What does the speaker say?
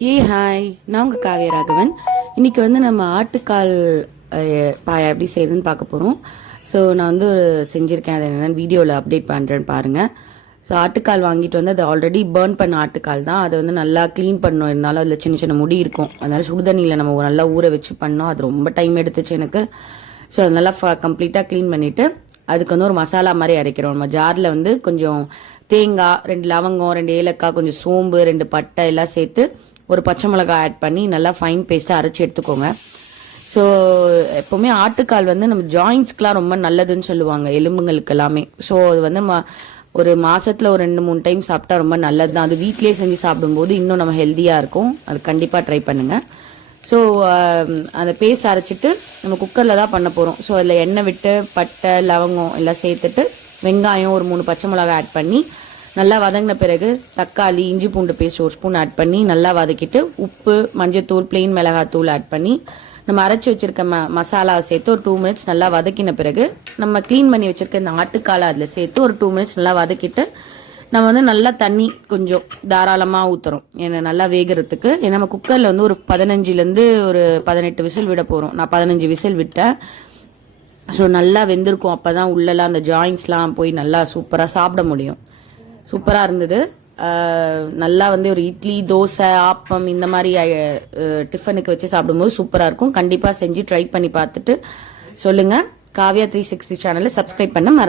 Hi, நான் உங்கள் காவிய ராகவன். இன்னைக்கு வந்து நம்ம ஆட்டுக்கால் பாயா எப்படி செய்யுதுன்னு பார்க்க போகிறோம். ஸோ நான் வந்து ஒரு செஞ்சுருக்கேன், அதை என்னென்னு வீடியோவில் அப்டேட் பண்ணுறேன்னு பாருங்கள். ஸோ ஆட்டுக்கால் வாங்கிட்டு வந்து அது ஆல்ரெடி பேர்ன் பண்ண ஆட்டுக்கால் தான். அதை வந்து நல்லா க்ளீன் பண்ணணும், இருந்தாலும் அதில் சின்ன சின்ன முடி இருக்கும். அதனால சுடுதண்ணியில் நம்ம நல்லா ஊற வச்சு பண்ணோம். அது ரொம்ப டைம் எடுத்துச்சு எனக்கு. ஸோ அது நல்லா கம்ப்ளீட்டாக க்ளீன் பண்ணிவிட்டு அதுக்கு வந்து ஒரு மசாலா மாதிரி அரைக்கிறோம். நம்ம ஜாரில் வந்து கொஞ்சம் தேங்காய், 2 லவங்கம், 2 ஏலக்காய், கொஞ்சம் சோம்பு, 2 பட்டை எல்லாம் சேர்த்து ஒரு பச்சை மிளகாய் ஆட் பண்ணி நல்லா ஃபைன் பேஸ்ட்டாக அரைச்சி எடுத்துக்கோங்க. ஸோ எப்போவுமே ஆட்டுக்கால் வந்து நம்ம ஜாயின்ஸ்க்கெலாம் ரொம்ப நல்லதுன்னு சொல்லுவாங்க, எலும்புங்களுக்கு எல்லாமே. ஸோ அது வந்து ஒரு மாதத்தில் ஒரு 2-3 டைம் சாப்பிட்டா ரொம்ப நல்லது தான். அது வீட்லேயே செஞ்சு சாப்பிடும்போது இன்னும் நம்ம ஹெல்த்தியாக இருக்கும். அது கண்டிப்பாக ட்ரை பண்ணுங்கள். ஸோ அந்த பேஸ்ட் அரைச்சிட்டு நம்ம குக்கரில் தான் பண்ண போகிறோம். ஸோ அதில் எண்ணெய் விட்டு பட்டை லவங்கம் எல்லாம் சேர்த்துட்டு வெங்காயம் ஒரு 3 பச்சை மிளகாய் ஆட் பண்ணி நல்லா வதங்கின பிறகு தக்காளி, இஞ்சி பூண்டு பேஸ்ட் 1 ஸ்பூன் ஆட் பண்ணி நல்லா வதக்கிட்டு உப்பு, மஞ்சத்தூள், பிளெயின் மிளகாத்தூள் ஆட் பண்ணி நம்ம அரைச்சி வச்சிருக்க மசாலாவை சேர்த்து ஒரு 2 மினிட்ஸ் நல்லா வதக்கின பிறகு நம்ம க்ளீன் பண்ணி வச்சிருக்க இந்த ஆட்டுக்காலை அதில் சேர்த்து ஒரு 2 மினிட்ஸ் நல்லா வதக்கிட்டு நம்ம வந்து நல்லா தண்ணி கொஞ்சம் தாராளமாக ஊற்றுறோம், ஏன்னா நல்லா வேகிறதுக்கு. ஏன்னா நம்ம குக்கரில் வந்து ஒரு 15லேருந்து ஒரு 18 விசில் விட போகிறோம். நான் 15 விசில் விட்டேன். ஸோ நல்லா வெந்திருக்கும். அப்போ தான் உள்ளெல்லாம் அந்த ஜாயின்ஸ்லாம் போய் நல்லா சூப்பராக சாப்பிட முடியும். சூப்பராக இருந்தது. நல்லா வந்து ஒரு இட்லி, தோசை, ஆப்பம் இந்த மாதிரி டிஃபனுக்கு வச்சு சாப்பிடும்போது சூப்பராக இருக்கும். கண்டிப்பாக செஞ்சு ட்ரை பண்ணி பார்த்துட்டு சொல்லுங்கள். காவ்யா 360 சேனலை சப்ஸ்கிரைப் பண்ண மறந்து